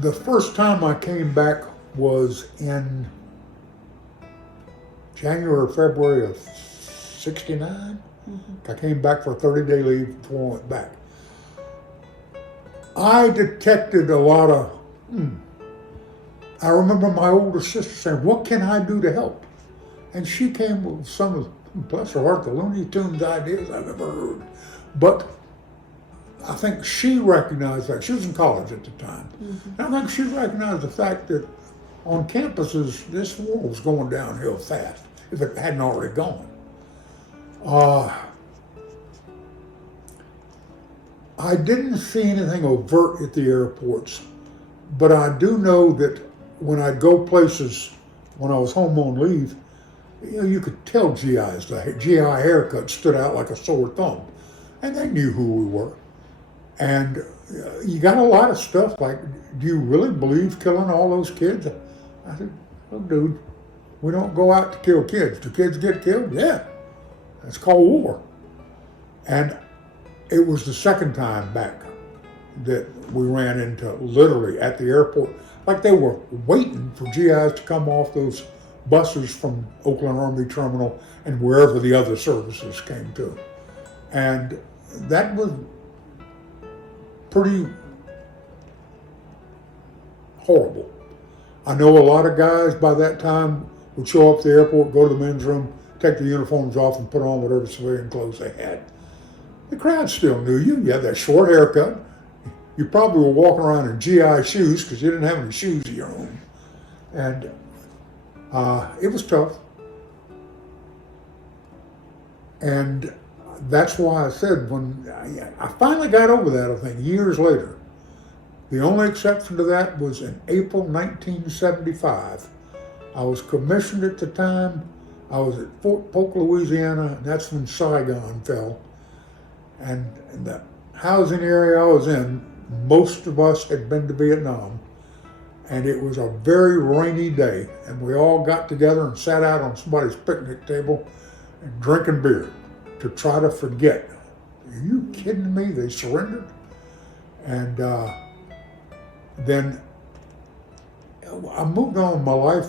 The first time I came back was in January or February of '69. I came back for a 30-day leave before I went back. I detected a lot of, I remember my older sister saying, what can I do to help? And she came with some of, bless her heart, the Looney Tunes ideas I've ever heard. But I think she recognized that. She was in college at the time. And I think she recognized the fact that on campuses, this war was going downhill fast, if it hadn't already gone. I didn't see anything overt at the airports, but I do know that when I'd go places, when I was home on leave, you could tell GIs. The GI haircut stood out like a sore thumb, and they knew who we were. And you got a lot of stuff like, do you really believe killing all those kids? I said, oh, dude, we don't go out to kill kids. Do kids get killed? Yeah, that's called war. And it was the second time back that we ran into, literally at the airport, like they were waiting for GIs to come off those buses from Oakland Army Terminal and wherever the other services came to. And that was pretty horrible. I know a lot of guys by that time would show up at the airport, go to the men's room, take the uniforms off and put on whatever civilian clothes they had. The crowd still knew you. You had that short haircut. You probably were walking around in GI shoes because you didn't have any shoes of your own. And it was tough. And that's why I said when I finally got over that, I think, years later. The only exception to that was in April 1975. I was commissioned at the time. I was at Fort Polk, Louisiana, and that's when Saigon fell. And in the housing area I was in, most of us had been to Vietnam. And it was a very rainy day. And we all got together and sat out on somebody's picnic table and drinking beer to try to forget. Are you kidding me? They surrendered? And then I moved on in my life